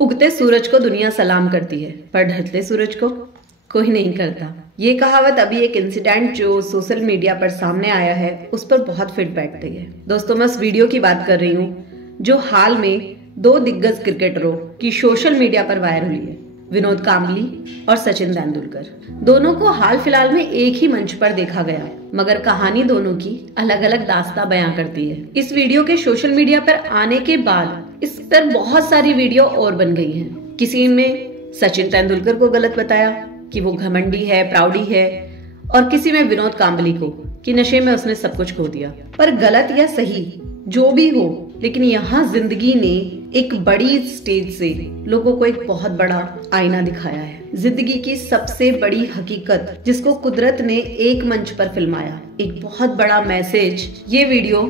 उगते सूरज को दुनिया सलाम करती है, पर ढलते सूरज को कोई नहीं करता। ये कहावत अभी एक इंसिडेंट जो सोशल मीडिया पर सामने आया है उस पर बहुत फिट बैठ गई है। दोस्तों, मैं उस वीडियो की बात कर रही हूँ जो हाल में दो दिग्गज क्रिकेटरों की सोशल मीडिया पर वायरल हुई है, विनोद कांबली और सचिन तेंदुलकर। दोनों को हाल फिलहाल में एक ही मंच पर देखा गया, मगर कहानी दोनों की अलग अलग दास्तां बयां करती है। इस वीडियो के सोशल मीडिया पर आने के बाद इस पर बहुत सारी वीडियो और बन गई हैं। किसी में सचिन तेंदुलकर को गलत बताया कि वो घमंडी है, प्राउडी है, और किसी में विनोद कांबली को कि नशे में उसने सब कुछ खो दिया। पर गलत या सही जो भी हो, लेकिन यहाँ जिंदगी ने एक बड़ी स्टेज से लोगों को एक बहुत बड़ा आईना दिखाया है। जिंदगी की सबसे बड़ी हकीकत जिसको कुदरत ने एक मंच पर फिल्माया, एक बहुत बड़ा मैसेज ये वीडियो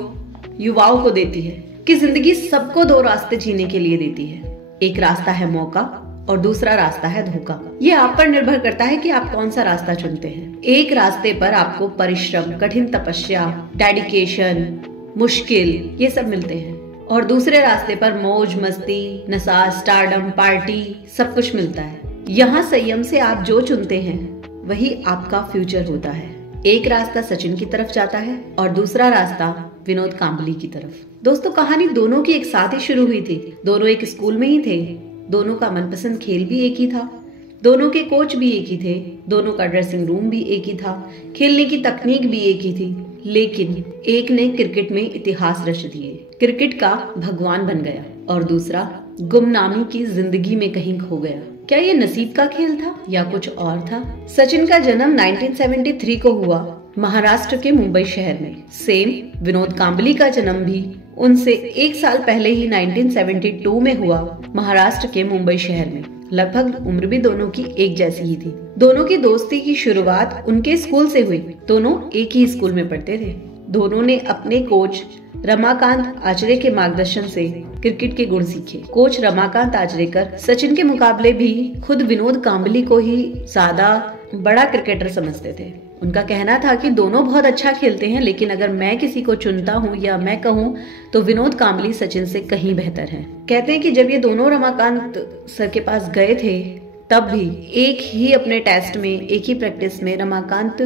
युवाओं को देती है कि जिंदगी सबको दो रास्ते जीने के लिए देती है। एक रास्ता है मौका और दूसरा रास्ता है धोखा। ये आप पर निर्भर करता है कि आप कौन सा रास्ता चुनते हैं। एक रास्ते पर आपको परिश्रम, कठिन तपस्या, डेडिकेशन, मुश्किल ये सब मिलते हैं, और दूसरे रास्ते पर मौज मस्ती, नशा, स्टारडम, पार्टी सब कुछ मिलता है। यहाँ संयम से आप जो चुनते हैं वही आपका फ्यूचर होता है। एक रास्ता सचिन की तरफ जाता है और दूसरा रास्ता विनोद कांबली की तरफ। दोस्तों, कहानी दोनों की एक साथ ही शुरू हुई थी। दोनों एक स्कूल में ही थे, दोनों का मनपसंद खेल भी एक ही था, दोनों के कोच भी एक ही थे, दोनों का ड्रेसिंग रूम भी एक ही था, खेलने की तकनीक भी एक ही थी। लेकिन एक ने क्रिकेट में इतिहास रच दिए, क्रिकेट का भगवान बन गया, और दूसरा गुमनामी की जिंदगी में कहीं खो गया। क्या ये नसीब का खेल था या कुछ और था? सचिन का जन्म 1973 को हुआ महाराष्ट्र के मुंबई शहर में। सेम विनोद कांबली का जन्म भी उनसे एक साल पहले ही 1972 में हुआ महाराष्ट्र के मुंबई शहर में। लगभग उम्र भी दोनों की एक जैसी ही थी। दोनों की दोस्ती की शुरुआत उनके स्कूल से हुई। दोनों एक ही स्कूल में पढ़ते थे। दोनों ने अपने कोच रमाकांत आचरे के मार्गदर्शन से क्रिकेट के गुण सीखे। कोच रमाकांत आचरेकर सचिन के मुकाबले भी खुद विनोद कांबली को ही ज्यादा बड़ा क्रिकेटर समझते थे। उनका कहना था कि दोनों बहुत अच्छा खेलते हैं, लेकिन अगर मैं किसी को चुनता हूँ या मैं कहूँ तो विनोद कांबली सचिन से कहीं बेहतर है। कहते हैं कि जब ये दोनों रमाकांत सर के पास गए थे तब भी एक ही अपने टेस्ट में, एक ही प्रैक्टिस में रमाकांत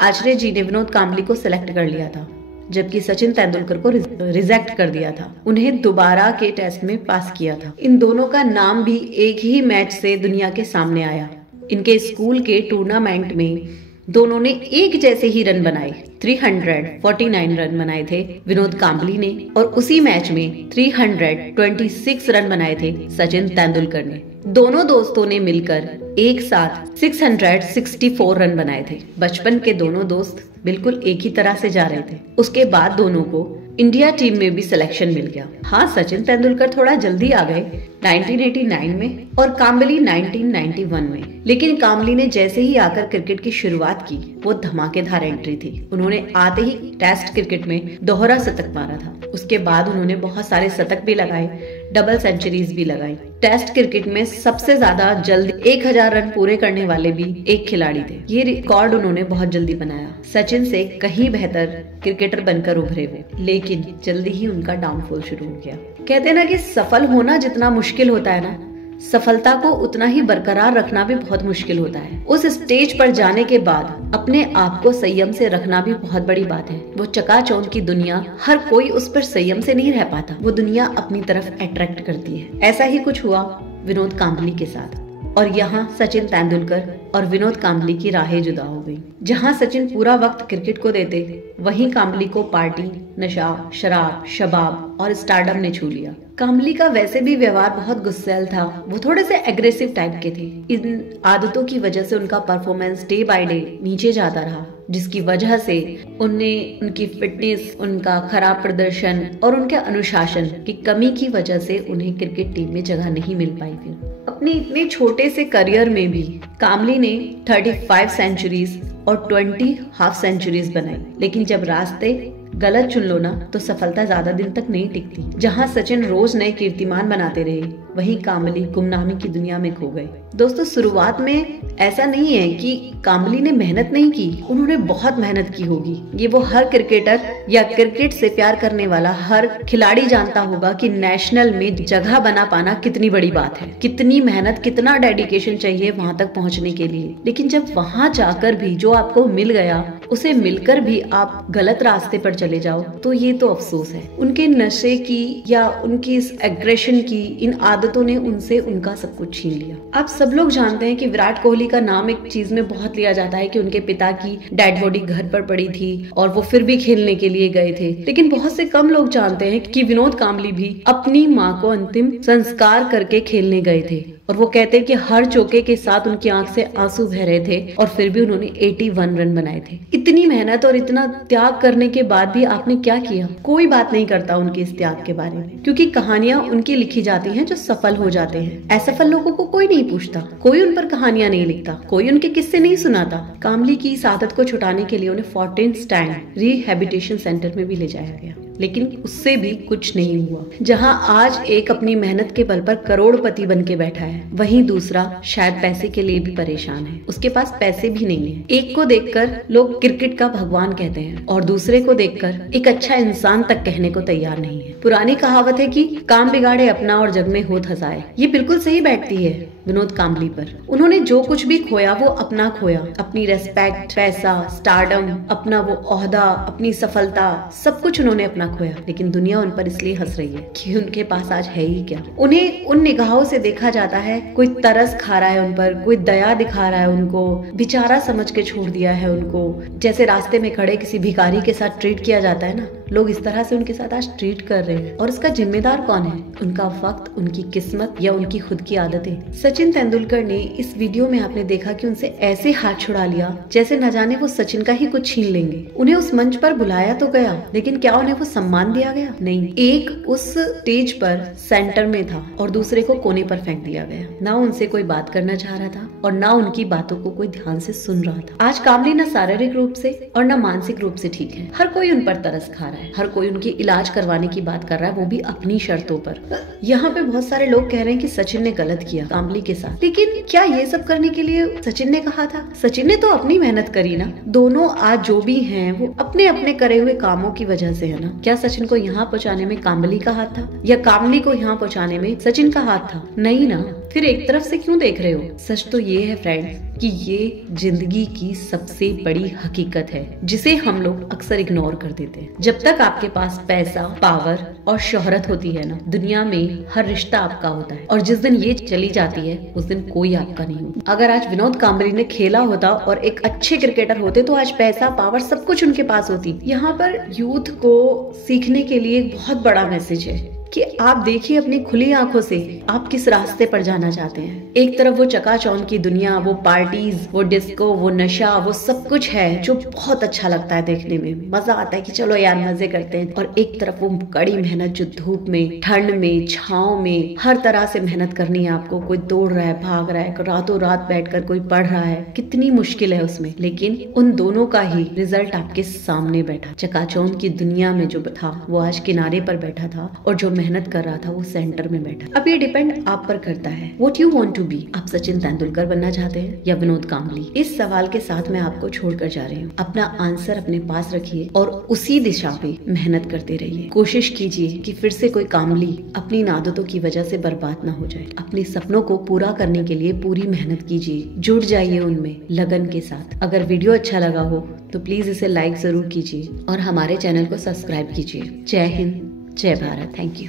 आचरे जी ने विनोद कांबली को सिलेक्ट कर लिया था, जबकि सचिन तेंदुलकर को रिजेक्ट कर दिया था। उन्हें दोबारा के टेस्ट में पास किया था। इन दोनों का नाम भी एक ही मैच से दुनिया के सामने आया। इनके स्कूल के टूर्नामेंट में दोनों ने एक जैसे ही रन बनाए। 349 रन बनाए थे विनोद कांबली ने, और उसी मैच में 326 रन बनाए थे सचिन तेंदुलकर ने। दोनों दोस्तों ने मिलकर एक साथ 664 रन बनाए थे। बचपन के दोनों दोस्त बिल्कुल एक ही तरह से जा रहे थे। उसके बाद दोनों को इंडिया टीम में भी सिलेक्शन मिल गया। हाँ, सचिन तेंदुलकर थोड़ा जल्दी आ गए 1989 में और कांबली 1991 में। लेकिन कांबली ने जैसे ही आकर क्रिकेट की शुरुआत की वो धमाकेदार एंट्री थी। उन्होंने आते ही टेस्ट क्रिकेट में दोहरा शतक मारा था। उसके बाद उन्होंने बहुत सारे शतक भी लगाए, डबल सेंचुरीज भी लगाई। टेस्ट क्रिकेट में सबसे ज्यादा जल्द 1000 रन पूरे करने वाले भी एक खिलाड़ी थे। ये रिकॉर्ड उन्होंने बहुत जल्दी बनाया। सचिन से कहीं बेहतर क्रिकेटर बनकर उभरे हुए, लेकिन जल्दी ही उनका डाउनफॉल शुरू हो गया। कहते हैं ना कि सफल होना जितना मुश्किल होता है ना, सफलता को उतना ही बरकरार रखना भी बहुत मुश्किल होता है। उस स्टेज पर जाने के बाद अपने आप को संयम से रखना भी बहुत बड़ी बात है। वो चकाचौंध की दुनिया, हर कोई उस पर संयम से नहीं रह पाता। वो दुनिया अपनी तरफ अट्रैक्ट करती है। ऐसा ही कुछ हुआ विनोद कांबली के साथ, और यहाँ सचिन तेंदुलकर और विनोद कांबली की राहें जुदा हो गई। जहाँ सचिन पूरा वक्त क्रिकेट को देते, वहीं कांबली को पार्टी, नशा, शराब, शबाब और स्टारडम ने छू लिया। कांबली का वैसे भी व्यवहार बहुत गुस्सैल था। वो थोड़े से एग्रेसिव टाइप के थे। इन आदतों की वजह से उनका परफॉर्मेंस डे बाय डे नीचे जाता रहा, जिसकी वजह से उनकी फिटनेस, उनका खराब प्रदर्शन और उनके अनुशासन की कमी की वजह से उन्हें क्रिकेट टीम में जगह नहीं मिल पाई। फिर अपने इतने छोटे से करियर में भी कांबली ने 35 सेंचुरीज और 20 हाफ सेंचुरीज बनाई। लेकिन जब रास्ते गलत चुन लो ना तो सफलता ज्यादा दिन तक नहीं टिकती। जहाँ सचिन रोज नए कीर्तिमान बनाते रहे, वहीं कामली गुमनामी की दुनिया में खो गए। दोस्तों, शुरुआत में ऐसा नहीं है कि कामली ने मेहनत नहीं की, उन्होंने बहुत मेहनत की होगी। ये वो हर क्रिकेटर या क्रिकेट से प्यार करने वाला हर खिलाड़ी जानता होगा कि नेशनल में जगह बना पाना कितनी बड़ी बात है, कितनी मेहनत, कितना डेडिकेशन चाहिए वहां तक पहुंचने के लिए। लेकिन जब वहां जाकर भी जो आपको मिल गया, उसे मिलकर भी आप गलत रास्ते पर चले जाओ, तो ये तो अफसोस है। उनके नशे की या उनकी इस एग्रेशन की इन आदतों ने उनसे उनका सब कुछ छीन लिया। आप सब लोग जानते हैं कि विराट कोहली का नाम एक चीज में बहुत लिया जाता है कि उनके पिता की डेड बॉडी घर पर पड़ी थी और वो फिर भी खेलने के लिए गए थे। लेकिन बहुत से कम लोग जानते हैं कि विनोद कांबली भी अपनी माँ को अंतिम संस्कार करके खेलने गए थे। और वो कहते हैं कि हर चौके के साथ उनकी आंख से आंसू बह रहे थे और फिर भी उन्होंने 81 रन बनाए थे। इतनी मेहनत और इतना त्याग करने के बाद भी आपने क्या किया? कोई बात नहीं करता उनके इस त्याग के बारे में, क्योंकि कहानियां उनकी लिखी जाती हैं जो सफल हो जाते हैं। असफल लोगों को कोई नहीं पूछता, कोई उन पर कहानियां नहीं लिखता, कोई उनके किस्से नहीं सुनाता। कामली की इस आदत को छुटाने के लिए उन्हें 14 स्टैंड रिहैबिलिटेशन सेंटर में भी ले जाया गया, लेकिन उससे भी कुछ नहीं हुआ। जहां आज एक अपनी मेहनत के बल पर करोड़पति बन के बैठा है, वहीं दूसरा शायद पैसे के लिए भी परेशान है। उसके पास पैसे भी नहीं है। एक को देखकर लोग क्रिकेट का भगवान कहते हैं और दूसरे को देखकर एक अच्छा इंसान तक कहने को तैयार नहीं है। पुरानी कहावत है कि काम बिगाड़े अपना और जग में होत हंसाए। ये बिल्कुल सही बैठती है विनोद कांबली पर। उन्होंने जो कुछ भी खोया वो अपना खोया, अपनी रेस्पेक्ट, पैसा, स्टारडम, अपना वो ओहदा, अपनी सफलता, सब कुछ उन्होंने अपना खोया। लेकिन दुनिया उन पर इसलिए हंस रही है कि उनके पास आज है ही क्या। उन्हें उन निगाहों से देखा जाता है, कोई तरस खा रहा है उन पर, कोई दया दिखा रहा है उनको, बेचारा समझ के छोड़ दिया है उनको। जैसे रास्ते में खड़े किसी भिखारी के साथ ट्रीट किया जाता है ना, लोग इस तरह से उनके साथ आज ट्रीट कर रहे हैं। और इसका जिम्मेदार कौन है? उनका वक्त, उनकी किस्मत या उनकी खुद की आदतें। सचिन तेंदुलकर ने इस वीडियो में आपने देखा कि उनसे ऐसे हाथ छुड़ा लिया जैसे न जाने वो सचिन का ही कुछ छीन लेंगे। उन्हें उस मंच पर बुलाया तो गया, लेकिन क्या उन्हें वो सम्मान दिया गया? नहीं। एक उस स्टेज पर सेंटर में था और दूसरे को कोने पर फेंक दिया गया। ना उनसे कोई बात करना चाह रहा था और ना उनकी बातों को कोई ध्यान से सुन रहा था। आज कामली न शारीरिक रूप से और न मानसिक रूप से ठीक है। हर कोई उन पर तरस खा रहा है, हर कोई उनकी इलाज करवाने की बात कर रहा है, वो भी अपनी शर्तों पर। यहाँ पे बहुत सारे लोग कह रहे हैं कि सचिन ने गलत किया कामली के साथ, लेकिन क्या ये सब करने के लिए सचिन ने कहा था? सचिन ने तो अपनी मेहनत करी ना। दोनों आज जो भी हैं वो अपने अपने करे हुए कामों की वजह से है ना। क्या सचिन को यहाँ पहुँचाने में कामली का हाथ था या कामली को यहाँ पहुँचाने में सचिन का हाथ था? नहीं ना। फिर एक तरफ से क्यों देख रहे हो? सच तो ये है फ्रेंड्स कि ये जिंदगी की सबसे बड़ी हकीकत है जिसे हम लोग अक्सर इग्नोर कर देते हैं। जब तक आपके पास पैसा, पावर और शोहरत होती है ना, दुनिया में हर रिश्ता आपका होता है, और जिस दिन ये चली जाती है उस दिन कोई आपका नहीं होता। अगर आज विनोद कांबली ने खेला होता और एक अच्छे क्रिकेटर होते तो आज पैसा, पावर सब कुछ उनके पास होती। यहाँ पर यूथ को सीखने के लिए एक बहुत बड़ा मैसेज है कि आप देखिए अपनी खुली आंखों से आप किस रास्ते पर जाना चाहते हैं। एक तरफ वो चकाचौंध की दुनिया, वो पार्टीज, वो डिस्को, वो नशा, वो सब कुछ है जो बहुत अच्छा लगता है देखने में, मजा आता है कि चलो यार मजे करते हैं। और एक तरफ वो कड़ी मेहनत जो धूप में, ठंड में, छांव में हर तरह से मेहनत करनी है आपको। कोई दौड़ रहा है, भाग रहा है, रातों रात बैठकर कोई पढ़ रहा है, कितनी मुश्किल है उसमें। लेकिन उन दोनों का ही रिजल्ट आपके सामने बैठा। चकाचौंध की दुनिया में जो था वो आज किनारे पर बैठा था और जो मेहनत कर रहा था वो सेंटर में बैठा। अब ये डिपेंड आप पर करता है, what you want to be. आप सचिन तेंदुलकर बनना चाहते हैं या विनोद कांबली? इस सवाल के साथ मैं आपको छोड़कर जा रही हूँ। अपना आंसर अपने पास रखिए और उसी दिशा में मेहनत करते रहिए। कोशिश कीजिए कि फिर से कोई कामली अपनी इन आदतों की वजह से बर्बाद ना हो जाए। अपने सपनों को पूरा करने के लिए पूरी मेहनत कीजिए, जुड़ जाइए उनमें लगन के साथ। अगर वीडियो अच्छा लगा हो तो प्लीज इसे लाइक जरूर कीजिए और हमारे चैनल को सब्सक्राइब कीजिए। जय हिंद, जय भारत। Thank you.